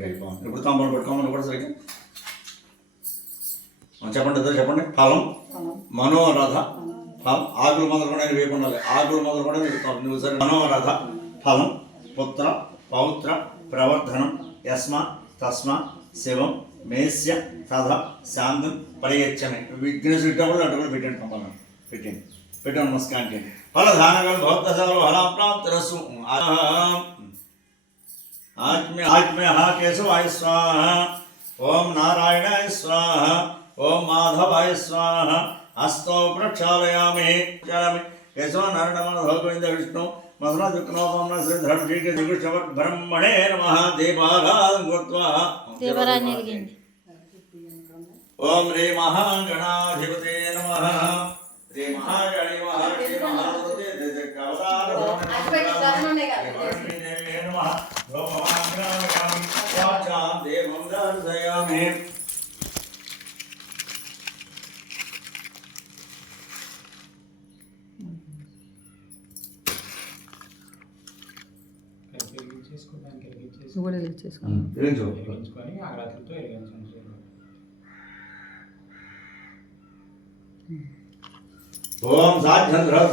Right బాగుంది. ఇప్పుడు తాంబూలం పెట్టుకోమని కూడా సరిగ్గా చెప్పండి, ఇద్దరు చెప్పండి. ఫలం మనోరథ ఫలం. ఆకులు మొదలు కూడా వేపు ఉండాలి. ఆకులు మొదలు కూడా నువ్వు సరే. మనోరథ ఫలం పుత్ర పౌత్ర ప్రవర్ధనం యస్మ తస్మ శివం మేస్య తథ శాంతం పరియచ్చమే. విఘ్నేశ్వరు ఇట్టప్పుడు అటు పెట్టండి. పంపాలను పెట్టండి. పెట్టండి. నమస్కారం చేయండి. ఫలధానగలు భౌతశాలు ఫలాప్రాప్తిరస్సు. ఆత్మ్య కేశవాయ స్వాహ. ఓం నారాయణాయ స్వాహ. ఓం మాధవాయ స్వాహ. హస్తో ప్రక్షాళయామి. కేశవ నారాయణ గోవింద విష్ణు మధురా దుఃఖనోపం శ్రీధరం శ్రీకృష్ణ బ్రహ్మణే నమః. దీపారాధన కృత్వా ఓం శ్రీ మహాగణాధిపతే నమః. శ్రీ మహాగణి మహాగణి మహాగణపతే అవతార నమః. భోమమాగ్రామి వాచాం దేవం దర్శయామి. ఓం సాధ్యంధ్రం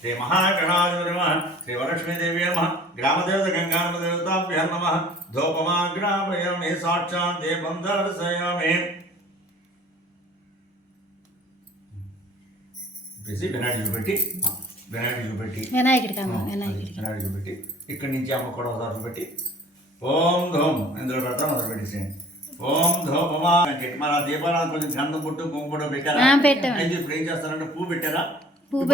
శ్రీ మహాగణాధిపతి నమః. శ్రీ వరలక్ష్మీదేవి నమః. గ్రామదేవత గంగానమదేవతాభ్యో నమః. ధూపమాగ్రాపయామి. సాక్షాత్ దీపం దర్శయామి. వినాయకుడు పెట్టి వినాయకుడు పెట్టి ఇక్కడి నుంచి అమ్మ కూడా ఒకసారి పెట్టి ఓం ధూమ్ ఇందులో పెడతా మొదలు పెట్టేసేయండి. ఓం ధూపమా అంటే మన దీపారాధన కొంచెం గంధం పుట్టు కుంకుమ పెట్టారా? అయితే ఇప్పుడు ఏం చేస్తారంటే పువ్వు పెట్టారా? పువ్వు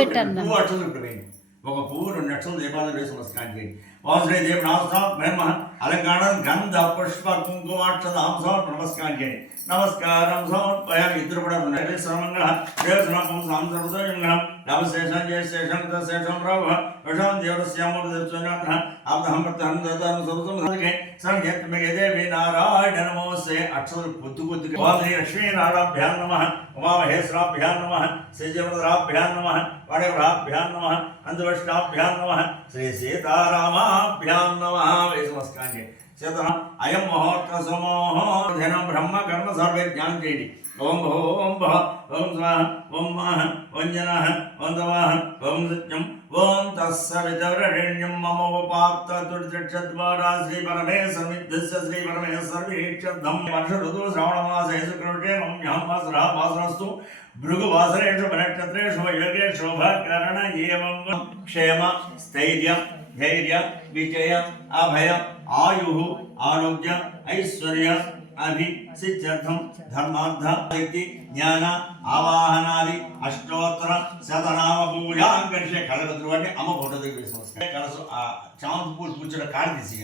అక్షలు ఇప్పుడు వేయండి. ఒక పువ్వు 2 అక్షలు దీపాలను వేసి నమస్కారం చేయండి. ఓం శ్రీ దేవి నమస్కారం బ్రహ్మ అలంకారం గంధ పుష్ప కుంకుమాక్షత అంశం నమస్కారం చేయండి. నమస్కారం సమర్పయామి. ఇద్దరు కూడా శ్రమంగా నమశేషం జయశేషం శేషం రావ విషం దేవి నారాయణ నమోస్తే అక్షరం పొద్దు కొద్దిగా. ఓం శ్రీ లక్ష్మీనారాభ్యాం నమః. ఉమామహేశ్వరాభ్యాం నమః. శ్రీజవరాభ్యాం నమః. వడవరాభ్యాం నమః. అందువష్టాభ్యాం నమః. శ్రీ సీతారామాభ్యాం నమః. వేసి నమస్కారం చేయండి. చేతన అయం మహోత్ర సమోహనం బ్రహ్మ కర్మ సర్వే జ్ఞానం చేయండి. ఓం ఓం భ ఓం స్వాహ ఓం మాహ ఓం జనః ఓం తవాహ ఓం సత్యం ఓం తస్సవితవరేణ్యం మమ ఉపాప్త తుడిచద్వారా శ్రీ పరమేశ్వరమిద్యస్య శ్రీ పరమేశ్వరమీక్షద్దం. వర్ష ఋతు శ్రావణమాసే శుక్రవృష్టే మమ్యహం వాసరా వాసరస్తు భృగువాసరేషు నక్షత్రేషు యోగేషు శోభకరణ ఏవం క్షేమ స్థైర్యం ధైర్య విజయ అభయ ఆయు ఆరోగ్య ఐశ్వర్య అభిసిద్ధ్యర్థం ధర్మార్థ శక్తి జ్ఞాన ఆవాహనాది అష్టోత్తర శతనామ పూజాంకర్షే కళగతులు అంటే అమ్మ ఫోటో దగ్గర వేసుకోవాలి. కలసు ఆ చామంతి పూలు కూర్చున్న కాడ తీసి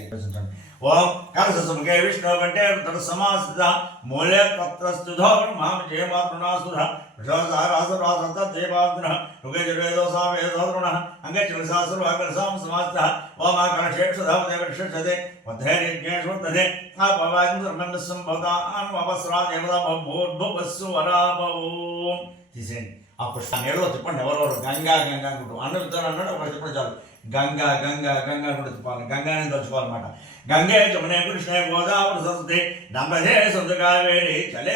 ఓం కలస సుముఖే విష్ణు కంటే తన సమాస్థిత మూలే తత్రస్తుధో మామ జయమాతృనాస్తుధ విషాసారాసరాసంత దేవాద్ర రుగేజవేదోసా వేదోద్రుణ అంగచవిశాసురు అకలసాం సమాస్థిత ఓం ఆకలశేక్షధామదేవక్షతే మధ్యైర్యజ్ఞేష్వర్ధతే ఆపవాదిం సర్వం సంభవతాన్ వపస్రా దేవతా భూర్భువస్సు వరాభవం. తీసేయండి. ఆ పుష్ప నీళ్ళలో తిప్పండి. ఎవరెవరు గంగా గంగా అనుకుంటూ అన్నవిద్దారు అన్నాడు. ఒకటి తిప్పండి చాలు. గంగా గంగా గంగా కూడా తిప్పాలి. గంగానే తలుచుకోవాలన్నమాట. గంగే జమునే కృష్ణ గోదావరి సరస్వతి నంబదే సంతకావేరి చలే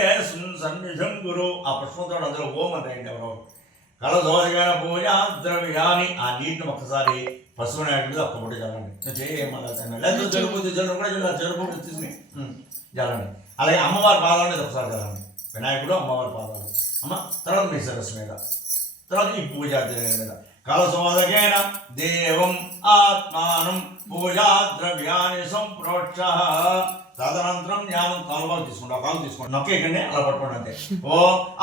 సన్నిధం గురు. ఆ పుష్పంతో అందులో ఓం అంటాయండి. ఎవరెవరు కలదోదిగా పూజా ద్రవ్యాన్ని ఆ నీటిని ఒక్కసారి పశువు నాయుడు ఒక్కబడి చల్లండి. చేయమన్నా లేదా జరుపుతుంది జల్లు కూడా జరుపు తీసుకుని జల్లండి. అలాగే అమ్మవారి పాదాల మీద ఒకసారి చల్లండి. వినాయకుడు అమ్మవారి పాదాలు అమ్మ తర్వాత మీ సరస్సు మీద తర్వాత ఈ పూజా ద్రవ్యం మీద కలసోదకేన దేవం ఆత్మానం పూజా ద్రవ్యాన్ని సంప్రోక్ష. తదనంతరం జ్ఞానం తలవాలు తీసుకుంటా కాలు తీసుకోండి. నొక్కేకండి అలా పట్టుకోండి అంతే. ఓ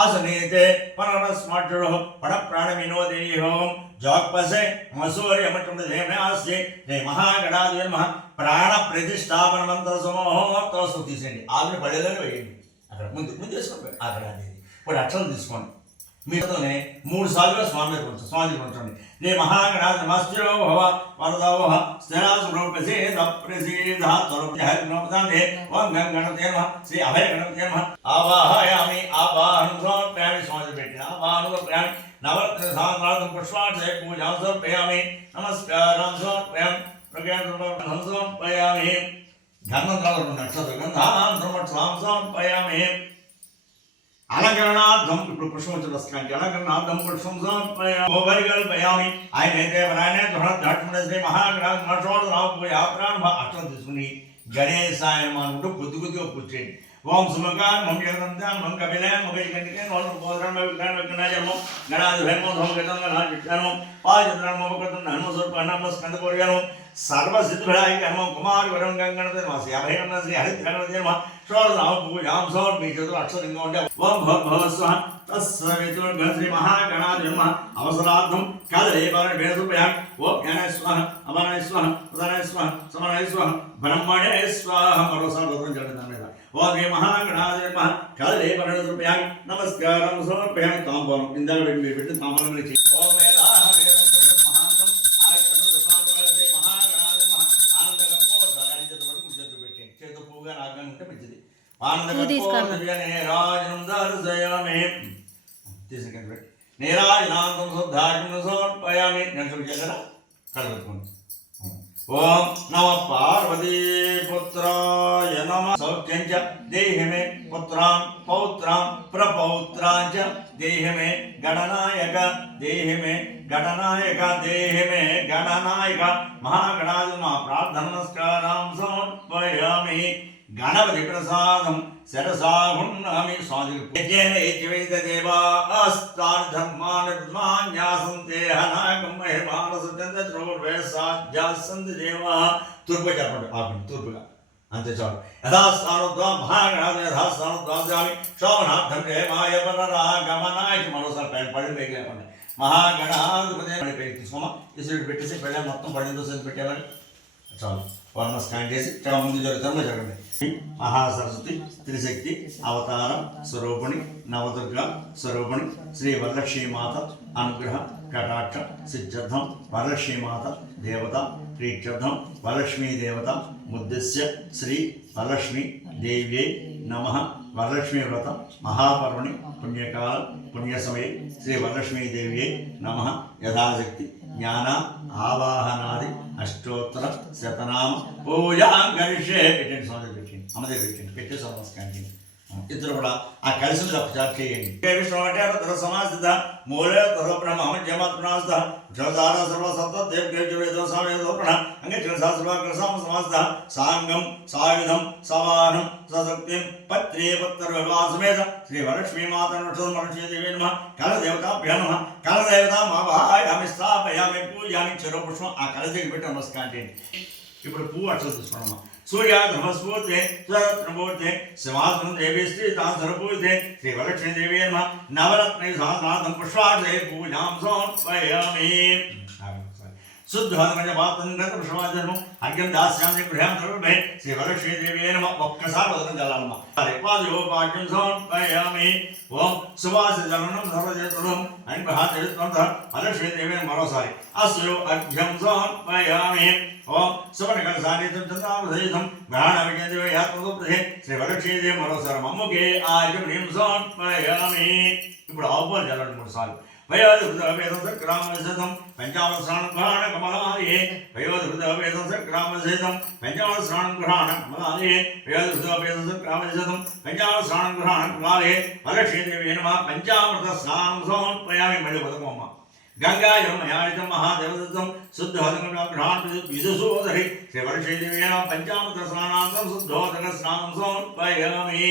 అసనీతే పరస్మాటుడు పడ ప్రాణ వినోదేహోం జోక్పసే మసూర్యమటే ఆస్తి జయ మహాగణాది నమః. ప్రాణ ప్రతిష్టాపన మంత్ర సమూహోత్సవం తీసేయండి. ఆవిడ పడేదని వేయండి. అక్కడ ముందు వేసుకోండి. అక్కడ అనేది ఇప్పుడు అక్షరం తీసుకోండి. మీతోనే 3 సార్లుగా స్వామి స్వామికి ఉంచండి. రే మహాగణాధి నమస్తిరో భవ వరదోహ స్థిరాసు ప్రసీద ప్రసీద తొలపే ఓం గణపతే నమః. శ్రీ అభయ గణపతే నమః. ఆవాహయామి. ఆవాహనం సమర్పయామి. స్వామి పెట్టిన ఆవాహనం సమర్పయామి. నవరత్న సాధనార్థం పుష్పాక్షయ పూజాం సమర్పయామి. నమస్కారం సమర్పయామి. సమర్పయామి గంధం నక్షత్ర గంధాం సమర్పయామి అలంకరణార్థం ఇప్పుడు పుష్పం వస్తున్నానికి అలంకరణార్థం పుష్పం సమర్పయామి ఆయన దేవరాయణ ధృఢ శ్రీ మహాగ్రహ అక్షరం తీసుకుని గణేశాయనం అనుకుంటూ కొద్ది కొద్దిగా కూర్చోండి. ఓం సుమకాన్ మం జగదంతాన్ మం కపిలాన్ మగై కంటికేన్ ఓం పోదరం విజ్ఞాన విజ్ఞానజర్మం గణాది భైమం ధమగతం గణాది విజ్ఞానం పాజద్రం మమకతం హనుమ స్వరూప స్కంద కోర్యానం సర్వ సిద్ధిభాయి హనుమ కుమార్ వరం గంగణపతి నమస్తే అభయం శ్రీ హరిద్రగణపతి నమ షోడశ పూజాం సమర్పించదు అక్షరంగా ఉంటే ఓం భవస్వ తస్సవితుర్గ శ్రీ మహాగణాది నమః అవసరార్థం కాదరే పరణ వేదసుపయాం ఓం జ్ఞానాయ స్వాహ అమనాయ స్వాహ ప్రధానాయ స్వాహ సమనాయ స్వాహ బ్రహ్మణే స్వాహ మరోసారి భద్రం జరుగుతుంది మీద ఓం శ్రీ మహాగణాది నమః కాదరే పరణ వేదసుపయాం నమస్కారం సమర్పయామి తాంబూలం ఇందాక పెట్టి తాంబూలం ఇచ్చి ఓం వేదా నీరాజనాంతం శుద్ధాగ్ని సమర్పయామి నేను చేసిన కలుగుతుంది. ఓం నమ పార్వతీపుత్రాయ నమ సౌఖ్యం చ దేహి మే పుత్రాం పౌత్రాం ప్రపౌత్రాం చ దేహి మే గణనాయక దేహి మే గణనాయక దేహి మే గణనాయక మహాగణాది మా ప్రార్థన నమస్కారం సమర్పయామి. గణపతి ప్రసాదం శరసాగుణామి స్వాదివేదదేవాస్తాన్ ధర్మాన్యాసంతే హనాగం మహిమానసంతి దేవా తూర్పుగా చెప్పండి ఆపండి తూర్పుగా అంతే చాలు. యథాస్థానోద్వా మహాగణాది యథాస్థానోద్వామి శోభనార్థం దేవాయ పరరాగమనాయ మరోసారి పడి పైకి లేకుండా మహాగణాధిపతి పైకి తీసుకోమా ఇసుడు పెట్టేసి పెళ్ళ మొత్తం పడిందో పెట్టేవాడి చాలు. వర్ణ స్కాన్ చేసి చాలా ముందు జరుగుతుందో జరగండి. మహాసరస్వతి త్రిశక్తి అవతారం స్వరూపిణి నవదుర్గ స్వరూపిణి శ్రీ వరలక్ష్మీమాత అనుగ్రహ కటాక్ష సిద్ధ్యర్థం వరలక్ష్మీమాత దేవత ప్రీత్యర్థం వరలక్ష్మీ దేవత ముద్దిశ్య శ్రీ వరలక్ష్మీ దేవ్యై నమః. వరలక్ష్మీ వ్రత మహాపర్వణి పుణ్యకాల పుణ్యసమయ శ్రీ వరలక్ష్మీ దేవ్యై నమః. యథాశక్తి జ్ఞాన ఆవాహనాది అష్టోత్తర శతనామ పూజాం కరిష్యే పెట్టండి. స్వామి పెట్టండి అమ్మ దగ్గర పెట్టండి పెట్టే నమస్కారం చేయండి. ఇద్దరు కూడా ఆ కలిసి చాట్ చేయండి. విష్ణు సమాస్థిత మూలే బ్రహ్మజమాత్మనాస్థ జోదార సర్వసత్వ దేవేదో సమేదోపణ అంగేక్షణ సహస్రవాగ్రసామ సమాస్థ సాంగం సాయుధం సవాహనం సశక్తిం పత్రే పత్తర వివాసమేత శ్రీ వరలక్ష్మీమాత వరలక్ష్మీదేవి నమః. కలదేవతాభ్యో నమః. కలదేవత మావాయామి స్థాపయామి పూజామి చెరో పుష్పం ఆ కలదేవి పెట్టి నమస్కారం చేయండి. ఇప్పుడు పువ్వు అట్లా తీసుకోండమ్మా. సూర్యాగ్రహస్ఫూర్తే స్వరత్నమూర్తే సింహాసనం దేవి శ్రీ తాసరపూర్తే శ్రీ వరలక్ష్మీదేవి నమః. నవరత్నై సహస్రార్థం పుష్పార్థే పూజాం సమర్పయామి. శుద్ధోదమజపాత్రం అర్ఘ్యం దాస్యామి గృహం సర్వే శ్రీ వరలక్ష్మీదేవి నమః. ఒక్కసారి వదనం చల్లాలమ్మా. పాద్యోపాఠ్యం సమర్పయామి. ఓం సువాసి జలనం సర్వజేతులం అని వరలక్ష్మీదేవి మరోసారి అస్యో అర్ఘ్యం సమర్పయామి. ఓం సువర్ణకల సాన్నిధ్యం చంద్రామధీతం గ్రహణ విజయదేవయాత్మోపదే శ్రీ వరలక్ష్మీదేవి మరోసారి మమ్ముకే ఆచమనీయం సమర్పయామి. ఇప్పుడు ఆహ్వానం చల్లండి 3 సార్లు. వయోధృతవేదం పంచామృత స్నానం గ్రహణ కమలాలయే వయోధృతవేదం గ్రామసేతం పంచామృత స్నానం గ్రహణ కమలాలయే వయోధృతవేదం గ్రామసేతం పంచామృత స్నానం గ్రహణ కమలాలయే వరలక్ష్మీదేవి నమః. పంచామృత స్నానం సమర్పయామి. మళ్ళీ పదకమ్మ. గంగా యమునయాడితం మహాదేవదత్తం శుద్ధోదకగ్రహాన్ విదుసోదరి శ్రీ వరలక్ష్మీదేవి నమః. పంచామృత స్నానాంతం శుద్ధోదక స్నానం సమర్పయామి.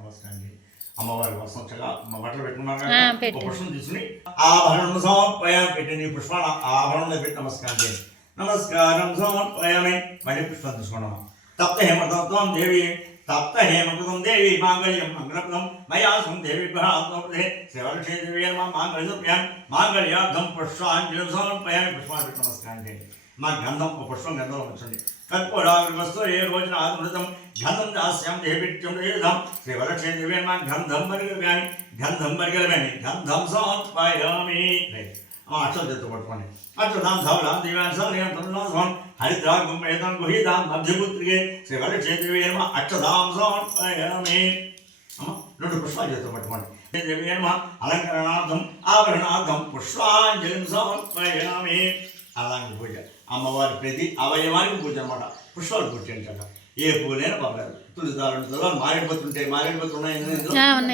నమస్కారం. అమ్మవారి వస్త్రం చక్కగా బట్టలు పెట్టుకున్నాక పుష్పం తీసుకుని ఆభరణం సమర్పయామి. పెట్టండి పుష్పాన్ని ఆభరణంలో పెట్టి నమస్కారం చేయండి. నమస్కారం సమర్పయామి. మళ్ళీ పుష్పం తీసుకోండమ్మా. తప్త హేమతత్వం దేవి తప్త హేమకృతం దేవి మాంగళ్యం మంగళప్రదం మయాసం దేవి గ్రహాత్మప్రదే శ్రీ వరలక్ష్మీదేవి నమః. మాంగళ్యప్రయామి మాంగళ్యార్థం పుష్పాంజలి సమర్పయామి. పుష్పాన్ని పెట్టి నమస్కారం చేయండి. మా గంధం పుష్పం గంధంలో ఉంచండి. కర్పూరాగ్రవస్తు ఏ రోజున ఆత్మృతం గంధం దాస్యాం దేవిత్యం ఏదాం శ్రీ వరలక్ష్మీదేవి నమః. గంధం మరిగలగాని గంధం మరిగలగాని గంధం సమర్పయామి. అక్షరం చేత పట్టుకోండి. అక్షరాం ధవలాం దివ్యాన్ సర్వం హరిద్రాగం వేదం గుహీదాం మధ్యపుత్రికే శ్రీ వరలక్ష్మీదేవి నమః. అక్షరాం సమర్పయామి. 2 పుష్పాలు చేత పట్టుకోండి. దేవి నమః. అలంకరణార్థం ఆభరణార్థం పుష్పాంజలిం సమర్పయామి. అలాంటి పూజ. అమ్మవారి ప్రతి అవయవానికి పూజ అనమాట. పుష్పాలు పూజ చేయించాక ఏ పూలైనా పర్లేదు. తులసిదాలు మారేడు పత్రులు ఉంటాయి. మారేడు పత్రులు ఉన్నాయి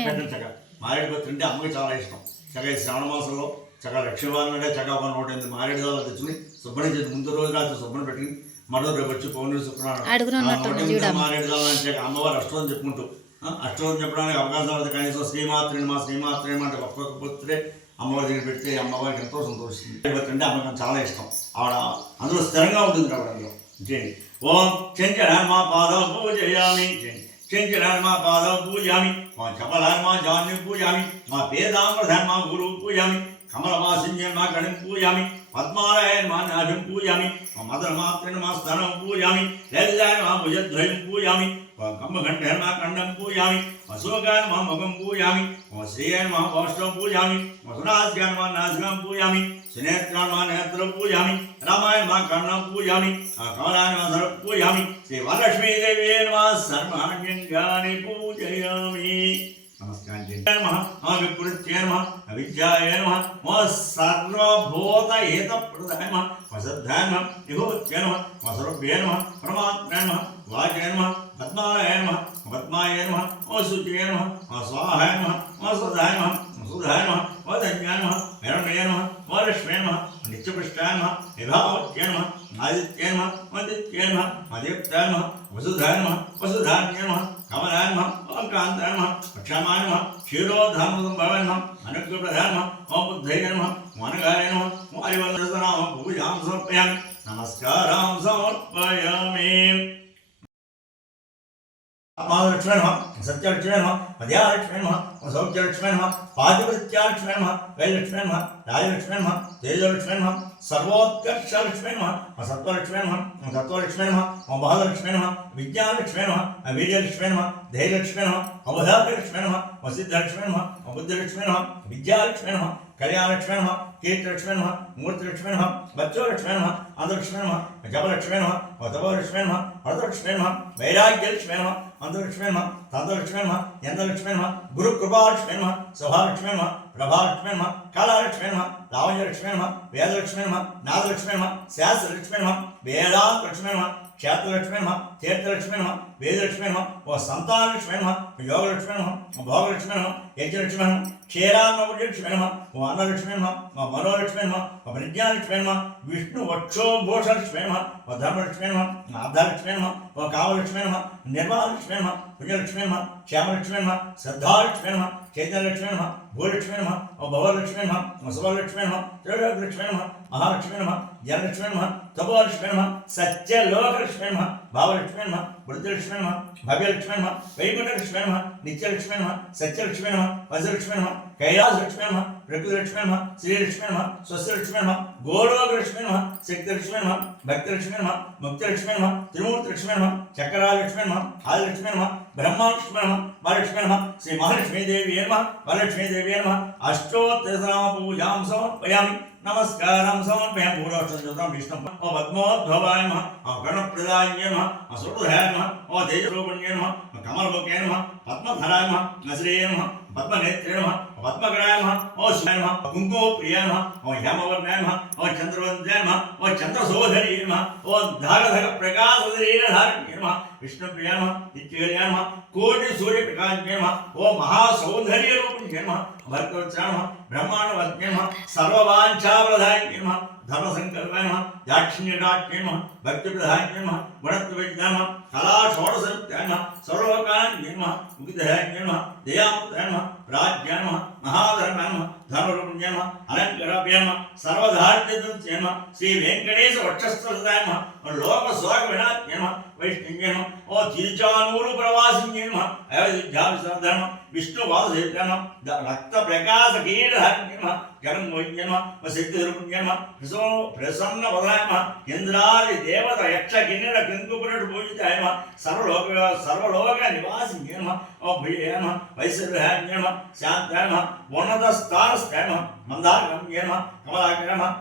పెట్టండి. మారేడు పత్రులు అంటే అమ్మకి చాలా ఇష్టం. చక్కగా శ్రావణ మాసంలో చక్కగా లక్ష్మీవారం అంటే చక్కగా ఒక 108 మారేడు దాలు తెచ్చుకుని శుభ్రం చేసి ముందు రోజు రాత్రి శుభ్రం పెట్టుకుని మరో రేపు వచ్చి పౌర్ణమి శుక్రవారం మారేడు దాలు అంటే అమ్మవారి అష్టోదం చెప్పుకుంటూ అష్టోదం చెప్పడానికి అవకాశం అవుతుంది. కనీసం శ్రీమాత్రేని మా శ్రీమాత్రేని అంటే ఒక్కొక్క పొత్తుడే అమ్మవారి దగ్గర పెడితే అమ్మవారికి ఎంతో సంతోషిస్తుంది. అంటే అమ్మకి చాలా ఇష్టం. ఆవిడ అందులో స్థిరంగా ఉంటుంది. ఆవిడలో చేయండి. ఓం చెంచరాన్ని మా పాదం పూజయామి. చెంచరాన్ని మా పాదం పూజయామి. మా చపలాన్ని మా జాన్ని పూజయామి. మా పేదాంబరధాన్ని మా గురువు పూజయామి. కమలవాసిన్యం మా గణిం పూజయామి. పద్మాలయాన్ని మా నాభిం పూజయామి. మా మదనమాత్రిని మా స్థనం పూజయామి. లలితాన్ని మా భుజద్వయం పూజయామి. కమ్మఘంటాన్ని మా ఖండం పూజయామి. అశోకాన్ని మా ముఖం పూజయామి. మా శ్రేయాన్ని మా పౌష్టం పూజయామి. మా సునాసికాన్ని మా నాసికం పూజయామి. సునేత్రాన్ని మా నేత్రం పూజయామి. రామాయణ మా కర్ణం పూజయామి. కమలాన్ని మా ధర పూజయామి. శ్రీ వరలక్ష్మీదేవి మా సర్వాణ్యంగాని పూజయామి. నమస్కారం చేయండి. నమః విప్రుత్యై నమః అవిద్యాయ నమః మా సర్వభూత ఏతప్రదాయ నమః వసద్ధాయ నమః విభూత్యై నమః వసరుభ్యై నమః పరమాత్మనే నమః వాచయ నమః పద్మాలయ నమః పద్మాయ నమః ఓసుత్యై నమః స్వాహాయ నమః స్వధాయ నమః సుధాయ నమః వదన్యాయ నమః మేరణయ నమః వరలక్ష్మీ నమః నిత్యపుష్టాయ నమః విభావత్యై నమః ఆదిత్యాయ నమః మదిత్యాయ నమః మదిప్తాయ నమః వసుధాయ నమః వసుధాన్యాయ నమః కమలాయ నమః ఓం కాంతాయ నమః అక్షమాయ నమః క్షీరోధామృతంభవాయ నమః అనుగ్రహప్రదాయ నమః ఓం బుద్ధయ నమః మనగాయ నమః వారివల్లసనామ పూజాం సమర్పయామి. నమస్కారం సమర్పయామి. మాధవలక్ష్మీ నమః సత్యలక్ష్మీ నమః మధ్యాలక్ష్మీ నమః సౌఖ్యలక్ష్మీ నమః పాతివృత్యాలక్ష్మీ నమః వైలక్ష్మీ నమః రాజలక్ష్మీ నమః తేజలక్ష్మీ నమః సర్వోత్కర్షలక్ష్మీ నమః సత్వలక్ష్మీ నమః తత్వలక్ష్మీ నమః మహాలక్ష్మీ నమః విజ్ఞానలక్ష్మీ నమః వీర్యలక్ష్మీ నమః ధైర్యలక్ష్మీ నమః అవధానలక్ష్మీ నమః సిద్ధలక్ష్మీ నమః బుద్ధిలక్ష్మీ నమః విద్యాలక్ష్మీ నమః కళ్యాణలక్ష్మీ నమః కీర్తిలక్ష్మీ నమః మూర్తిలక్ష్మీ నమః బచ్చోలక్ష్మీ నమః అందలక్ష్మీ నమః జపలక్ష్మీ నమః తపోలక్ష్మీ నమః వరదలక్ష్మీ నమః వైరాగ్యలక్ష్మీ నమః అంతలక్ష్మీ నమః తంతలక్ష్మీ నమః యంత్రలక్ష్మీ నమః గురుకృపాలక్ష్మీ నమః శోభాలక్ష్మీ నమః ప్రభాలక్ష్మీ నమః కాళాలక్ష్మీ నమః లావణ్యలక్ష్మీ నమః వేదలక్ష్మీ నమః నాదలక్ష్మీ నమః శాస్త్రలక్ష్మీ నమః వేదాంతలక్ష్మీ నమః క్షేత్రలక్ష్మీ నమః తీర్థలక్ష్మీ నమః వేదలక్ష్మీ నమః ఓ సంతానలక్ష్మీ నమః యోగలక్ష్మీ నమః భోగలక్ష్మీ నమః యజ్ఞలక్ష్మీ నమః క్షీరాన్నలక్ష్మీ నమః ఓ అన్నలక్ష్మీ నమః ఓ మనోలక్ష్మీ నమః ఓ ప్రజ్ఞాలక్ష్మీ నమః విష్ణు వక్షోభూషలక్ష్మీ నమః ఓ ధర్మలక్ష్మీ నమః అర్ధలక్ష్మీ నమః ఓ కామలక్ష్మీ నమః నిర్మలక్ష్మీ నమః పుణ్యలక్ష్మీ నమః క్షేమలక్ష్మీ నమః శ్రద్ధాలక్ష్మీ నమః చైతన్యలక్ష్మీ నమః భూలక్ష్మీ నమః ఓ భవలక్ష్మీ నమః ఓ శుభలక్ష్మీ నమః త్రైలోక్యలక్ష్మీ నమః మహాలక్ష్మీ నమః జనలక్ష్మీ నమః తపోలక్ష్మీ నమః సత్యలోకలక్ష్మీ నమః భావలక్ష్మీ నమః వృద్ధిలక్ష్మీ నమః భవ్యలక్ష్మీ నమః వైకుంఠలక్ష్మీ నమః నిత్యలక్ష్మీ నమః సత్యలక్ష్మీ నమః వజ్రలక్ష్మీ నమః కైలాసలక్ష్మీ నమః ప్రకృతిలక్ష్మీ నమః శ్రీలక్ష్మీ నమః స్వస్తిలక్ష్మీ నమః గోలోకలక్ష్మీ నమః శక్తిలక్ష్మీ నమః భక్తిలక్ష్మీ నమః ముక్తిలక్ష్మీ నమః త్రిమూర్తిలక్ష్మీ నమః చక్రాలక్ష్మీ నమః ఆదిలక్ష్మీ నమః బ్రహ్మలక్ష్మీ నమః వరలక్ష్మీ నమః శ్రీ మహాలక్ష్మీదేవి నమః వరలక్ష్మీదేవి నమః అష్టోత్తరనామ పూజాం సమర్పయామి. నమస్కారం సమర్పయామి. పూర్వోత్తరం విష్ణు ఓ పద్మోద్భవాయ నమః ఓ గణప్రదాయ నమః ఓ సురధాయ నమః ఓ తేజరూపిణ్యే నమః కమలముఖే నమః పద్మధరాయ నమః నశ్రేయ నమః పద్మనేత్రే నమః పద్మకరాయ నమః ఓ శివాయ నమః కుంకుమప్రియాయ నమః ఓ హేమవర్ణాయ నమః ఓ చంద్రవంద్యాయ నమః ఓ చంద్రశోధరీ నమః ఓ ధారధర ప్రకాశరీరధారిణ్యే నమః విష్ణుప్రియాయ నమః నిత్యగర్యాయ నమః కోటి సూర్యప్రకాశే నమః ఓ మహాసౌందర్యరూపిణ్యే నమః భర్తవత్సాయ నమః బ్రహ్మాండవత్యే నమః సర్వవాంఛాప్రదాయిన్యే నమః ధర్మసంకల్పాయ నమః దాక్షిణ్యదాక్ష్యే నమః భక్తిప్రదాయిన్యే నమః గుణత్వవిద్యాయ నమః కళాషోడశరూప్యాయ నమః సర్వలోకాన్యే నమః ముక్తిదాయిన్యే నమః దయామృతాయ నమః రాజ్యాయ నమః మహాధర్మాయ నమః ధర్మరూపిణ్యే నమః అలంకారాభ్యాయ నమః సర్వధార్యదంత్యే నమః శ్రీ వెంకటేశ వక్షస్థలదాయ నమః లోక శోక వినాత్యే నమః వైష్ణవ్యే నమః ఓ తిరుచానూరు ప్రవాసిన్యే నమః అయోధ్యావిశ్వధర్మ విష్ణు వాసుదేవ్యే నమః రక్త ప్రకాశ కీటధారిణ్యే నమః జగన్మోహిన్యే నమః సిద్ధిరూపిణ్యే నమః ప్రసన్న వదనాయ నమః ఇంద్రాది దేవత యక్ష కిన్నెర కింకుపురుడు పూజితాయ నమః సర్వలోక నివాసిన్యే నమః ఓ భుజే నమః వైశ్వర్యాన్యే నమః శాంతాయ నమః ఉన్నత స్థానస్థాయ నమః మందారగమ్యే నమః కమలాకర నమః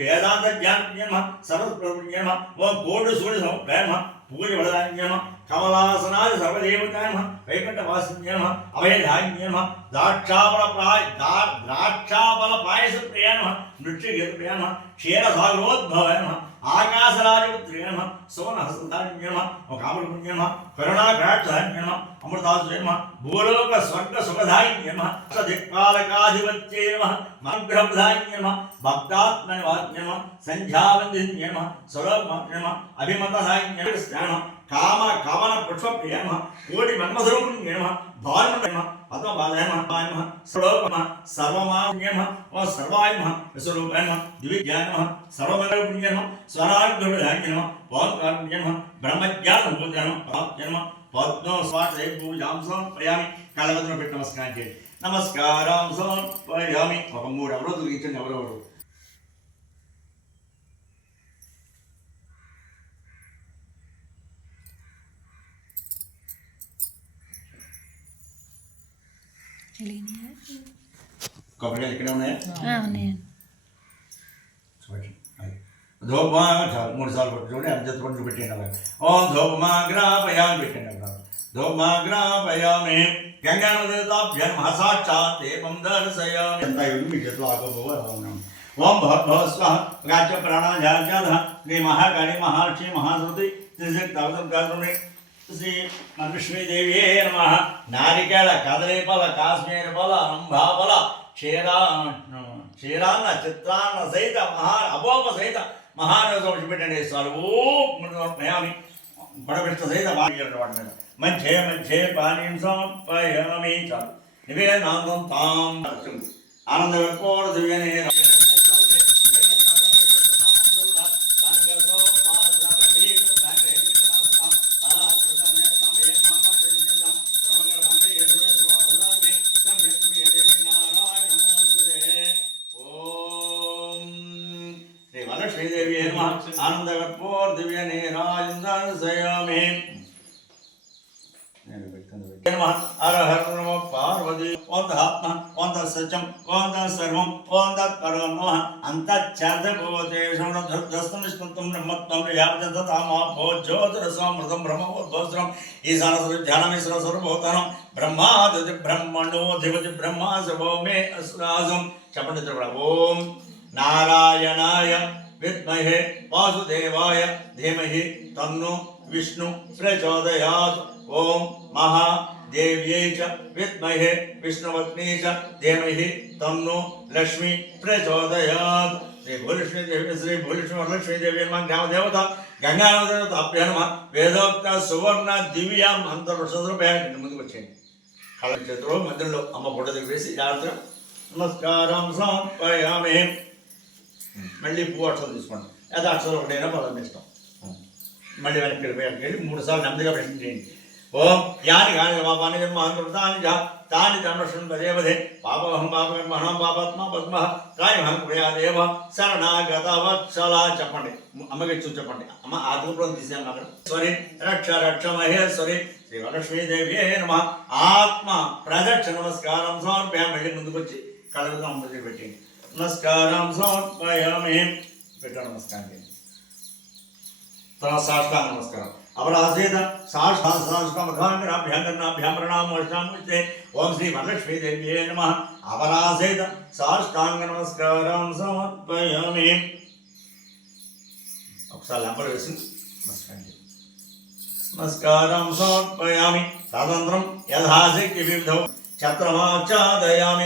వేదాంత జ్ఞాన్యే నమః సర్వప్రభుణ్యే నమః ఓ కోటి సూర్య సమప్రాయ నమః పూజ వదనాన్యే నమః కమలాసనాది సర్వదేవతాయ నమః వైకుంఠవాసిన్యే నమః అభయధాన్యే నమః ద్రాక్షాఫల పాయస ప్రియ నమః నృత్యగీత ప్రియ నమః క్షీరసాగరోద్భవాయ నమః ఆకాశరాజపుత్రే నమః సువర్ణహస్తాన్యే నమః కామలపుణ్యే నమః కరుణాకటాక్షాన్యే నమః అమృతాసురే నమః భూలోక స్వర్గ సుఖదాయిన్యే నమః సదిక్పాలకాధిపత్యే నమః మంగ్రహప్రదాయిన్యే నమః భక్తాత్మనివాజ్ఞే నమః సంధ్యావందిన్యే నమః సులభమాత్రే నమః అభిమతదాయిన్యే నమః కామ కవన పుష్పప్రియ నమః కోటి మన్మధరూపిణ్యే నమః భానుడే నమః పద్మపాదాయ నమః శ్లోక నమః సర్వమాన్యే నమః ఓ సర్వాయ నమః విశ్వరూపాయ నమః దివ్యాయ నమః సర్వమంగళపుణ్యే నమః స్వరాగ్రహుడాయ నమః ఓంకారుణ్యే నమః బ్రహ్మజ్ఞానభూతాయ నమః పద్మో స్వాటే పూజాం సమర్పయామి కళ్ళగదులు పెట్టి నమస్కారం చేయండి. నమస్కారం సమర్పయామి. ఒక 3 అవరోధులు ఇచ్చండి ఎవరెవరు. కొబ్బరికాయలు ఇక్కడే ఉన్నాయా? ధూపమా 3 సార్లు కొట్టి చూడండి. అంజత్ పండుగ పెట్టండి అలా. ఓం ధూపమాగ్రాపయామి పెట్టండి అక్కడ. ధూపమాగ్రాపయామి గంగానదేవతాభ్యం సాక్షాత్ దీపం దర్శయామి. ఎంత ఇవి మీ చేతిలో ఆగబోవు అలా ఉన్నాం. ఓం భవ స్వాహ గాచ ప్రాణాజాల శ్రీ మహాకాళి మహాలక్ష్మి మహాశ్రుతి త్రిశక్తి అవతారం శ్రీ లక్ష్మీదేవి నమః. నారికేళ కదలీఫల కాశ్మీర ఫల అంబాఫల క్షీరాన్న చిత్రాన్న సహిత అపోప సహిత మహానగరం పెట్టండి. సర్వోమయామి పడబెట్ట సహిత వాటి మీద మంచే మంచే పానీయం సమర్పయామి. చాలు నివేదనాందం తాం ఆనందకూడ దివ్యనే శ్రీదేవి నమః. ఆనందకర్పూర దివ్య నీరాజందర్శయామి. హర హర నమ పార్వతి. ఓం ఆత్మ ఓం సత్యం ఓం సర్వం ఓం తత్పరం నమః. అంతః నిష్పత్తం బ్రహ్మత్వం వ్యాప్తతామా భోజ్యోతిరసమృతం బ్రహ్మోద్భోస్రం ఈశానస్వరూప ధ్యానమేశ్వర స్వరూపోత్తరం బ్రహ్మాది బ్రహ్మణో ధిపతి బ్రహ్మా సభో మే అస్రాజం. చెప్పండి కూడా. ఓం నారాయణాయ విద్మహే వాసుదేవాయ ధీమహి తన్నో విష్ణు ప్రచోదయాత్. ఓం మహాదేవ్యై చ విద్మహే విష్ణుపత్ని చ ధీమహి తన్నో లక్ష్మి ప్రచోదయాత్. శ్రీ భూలక్ష్మీదేవి శ్రీ భూలక్ష్మీదేవి గ్రామదేవత గంగాదేవతాభ్య నమః. వేదోక్త సువర్ణ దివ్యాం అంతర్వృషద్రూపేణ ముందుకు వచ్చేయండి. కళ్ళ చేతిలో మధ్యలో అమ్మ ఫోటో దగ్గర వేసి జాగ్రత్తగా నమస్కారం సమర్పయామి. మళ్ళీ పువ్వు అక్షరం తీసుకోండి. లేదా అక్షరం ఒకటైనా పదం ఇష్టం. మళ్ళీ వెనక్కి వెళ్ళి 3 సార్లు నెమ్మదిగా ప్రశ్న చేయండి. ఓం యాని కాని పాపాని జన్మాని తాని ధర్మశ్రం పదే పదే పాపహం పాపకర్మహం పాపాత్మ పద్మ కాయహం ప్రియాదేవ శరణాగత వత్సల. చెప్పండి. అమ్మకి చెప్పండి. అమ్మ ఆత్మపురం తీసాము అక్కడ. స్వరి రక్ష రక్ష మహేశ్వరి శ్రీ వరలక్ష్మీదేవి నమః. ఆత్మ ప్రదక్ష నమస్కారం సమర్పయామి. మళ్ళీ ముందుకు వచ్చి కళ్ళతో అమ్మ పెట్టండి. నమస్కారం సమర్పయామి. పెట్టండి. నమస్కారం చేయండి. తర్వాత సాష్టాంగ నమస్కారం. అవరాసేత సాష్టాంగాభ్యాం ప్రణామోష్టాముచ్చే. ఓం శ్రీ వరలక్ష్మీదేవి నమః. అవరాసేత సాష్టాంగ నమస్కారం సమర్పయామి. ఒకసారి లంపలు వేసి నమస్కారం చేయండి. నమస్కారం సమర్పయామి. తదనంతరం యథాశక్తి వివిధ ఛత్రమాచాదయామి.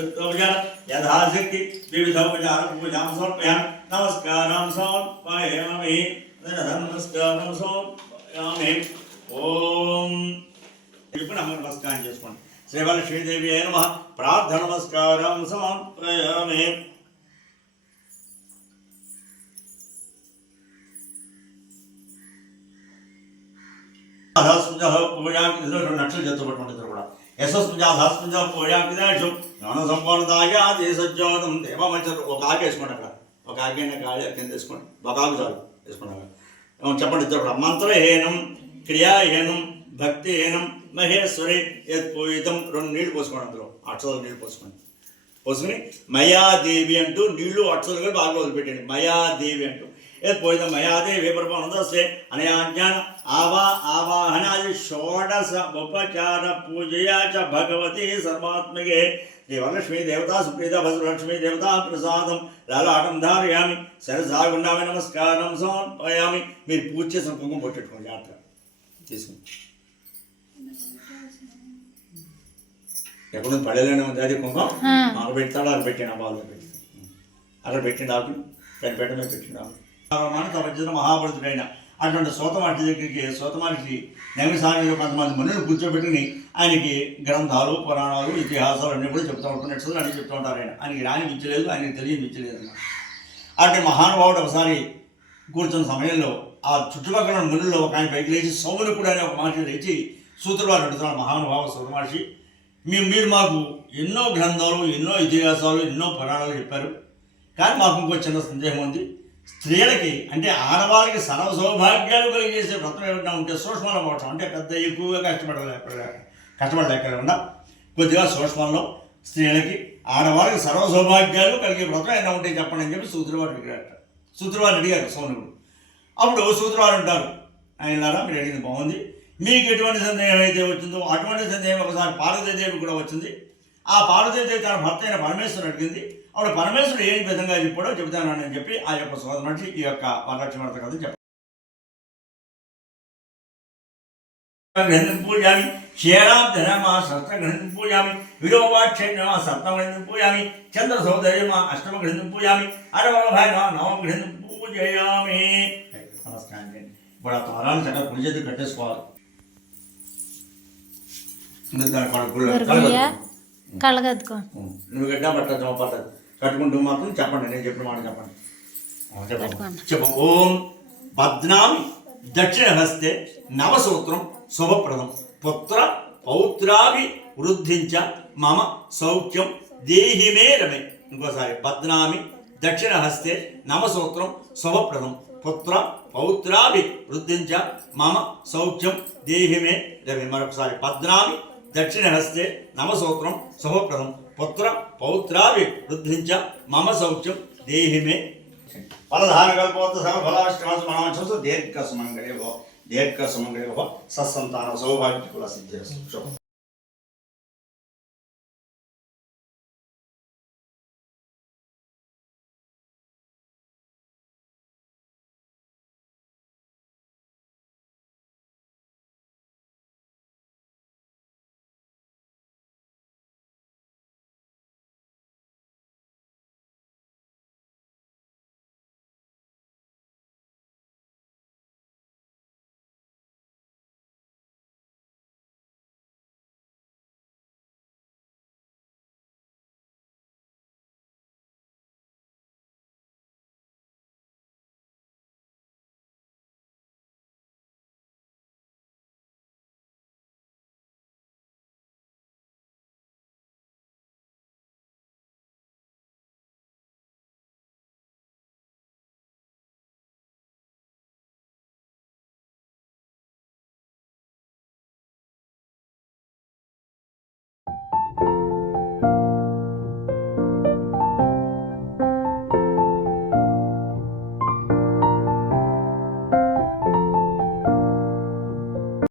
యథాశక్తి వివిధ పూజాం సమర్పయామి. నమస్కారం సమర్పయామి. నమస్కారం సమర్పయామి. ఓం ఇప్పుడు నమస్కారం చేసుకోండి. శ్రీ వరలక్ష్మీదేవి నమః. ప్రార్థన నమస్కారం సమర్పయామి. నక్షలు చెత్తపట్టుకుంటారు కూడా. యశస్సుజాధాస్సుజ పూజాపిదాషు జ్ఞాన సంపన్నదాయాది సజ్జోతం దేవమచ్చరు. ఒక ఆకు వేసుకోండి. అక్కడ ఒక ఆకైనా గాలి కింద వేసుకోండి. ఒక ఆకు చాలు వేసుకోండి. చెప్పండి. ఇద్దరు మంత్రహీనం క్రియాహీనం భక్తిహీనం మహేశ్వరి యత్పూయితం. 2 నీళ్లు పోసుకోండి. అందులో అక్షరాలు నీళ్ళు పోసుకుని మయాదేవి అంటూ నీళ్లు అక్షరాలుగా బాగా వదిలిపెట్టండి. మయాదేవి అంటూ यत्पूजितं मया देवी प्रपन्नतस्ते अनया ज्ञान आवाहनादि षोडश उपचार पूजया च भगवती सर्वात्मके देवलक्ष्मी देवता सुप्रीता भद्रलक्ष्मी देवता प्रसादं ललाटं धारयामि सरसागुण्डामि नमस्कारं समर्पयामि మీరు పూజ చేసిన కుంకుమ పట్టుకోండి జాగ్రత్తగా తీసుకుని ఎక్కడ పడేలోనే ఉంది అది కుంకుమ అక్కడ పెడతాడు అక్కడ పెట్టిన బాగా పెట్టి అక్కడ పెట్టిండు ఆకు దాన్ని పెట్టమే పెట్టిండు ఆకు తపస్సు మహాభరతుడైన అటువంటి సూతమహర్షి దగ్గరికి సూతమహర్షి నైమిసారంలో కొంతమంది మనుషులు కూర్చోబెట్టుకుని ఆయనకి గ్రంథాలు పురాణాలు ఇతిహాసాలు అన్నీ కూడా చెప్తూ ఉంటారు నెట్స్ అన్నీ చెప్తూ ఉంటారు ఆయనకి రాని విచ్చలేదు ఆయనకి తెలియని విచ్చలేదు అన్నమాట. అటువంటి మహానుభావుడు ఒకసారి కూర్చున్న సమయంలో ఆ చుట్టుపక్కల మునుల్లో ఒక ఆయన పైకి లేచి సౌమునికుడు అనే ఒక మహర్షి లేచి సూత్రుడు వారు అడుగుతున్నారు మహానుభావ సూతమహర్షి మీరు మాకు ఎన్నో గ్రంథాలు ఎన్నో ఇతిహాసాలు ఎన్నో పురాణాలు చెప్పారు కానీ మాకు ఇంకో చిన్న సందేహం ఉంది స్త్రీలకి అంటే ఆడవాళ్ళకి సర్వ సౌభాగ్యాలు కలిగేసే వ్రతం ఏమన్నా ఉంటే సూక్ష్మంలో పోవటం అంటే పెద్ద ఎక్కువగా కష్టపడలేకుండా కొద్దిగా సూక్ష్మంలో స్త్రీలకి ఆడవాళ్ళకి సర్వ సౌభాగ్యాలు కలిగే వ్రతం ఏమైనా ఉంటే చెప్పండి అని చెప్పి సూత్రువారు అడిగారు సౌనుడు. అప్పుడు సూత్రువారు అంటారు ఆయనలారా మీరు అడిగింది బాగుంది మీకు ఎటువంటి సందేహం అయితే వచ్చిందో అటువంటి సందేహం ఒకసారి పార్వతీదేవి కూడా వచ్చింది. ఆ పార్వతీదేవి తన భర్త అయిన పరమేశ్వరుడు అడిగింది. అప్పుడు పరమేశ్వరుడు ఏ విధంగా చెప్పాడో చెబుతాను అని చెప్పి ఆ యొక్క సోదరుడి ఈ యొక్క వరలక్ష్మి వ్రత కథ చెప్పారు. పూజామి క్షీరాబ్ధనమా సప్తగ్రహం పూజామి విలోవాక్షేణమా సప్తమగ్రహం పూజామి చంద్ర సౌదర్యమా అష్టమగ్రహం పూజామి అరవభాయ నవగ్రహం పూజయామి. నమస్కారం అండి. ఇప్పుడు ఆ త్వరాన్ని చక్కగా పూజ చేతి కట్టేసుకోవాలి. కళ్ళగద్దుకో నువ్వు గడ్డ పట్టదు పట్టదు కట్టుకుంటూ మాత్రం చెప్పండి నేను చెప్పిన మాట చెప్పండి చెప్ప ఓం బద్నామి దక్షిణ హస్తే నవసూత్రం శుభప్రదం పుత్ర పౌత్రాభి వృద్ధించ మమ సౌఖ్యం దేహి మే రమే. ఇంకోసారి బద్నామి దక్షిణ హస్తే నవసూత్రం శుభప్రదం పుత్ర పౌత్రాభి వృద్ధించ మమ సౌఖ్యం దేహి మే రమే. మరొకసారి బద్నామి దక్షిణ హస్తే నవసూత్రం శుభప్రదం పుత్ర పౌత్రాభి వృద్ధించ మమ సౌఖ్యం దేహి మే. ఫలధారకల్పోత సర్వఫలాష్టమాసు మనోంశసు దీర్ఘ సుమంగళే భవ సత్సంతాన సౌభాగ్య కుల సిద్ధిరస్తు.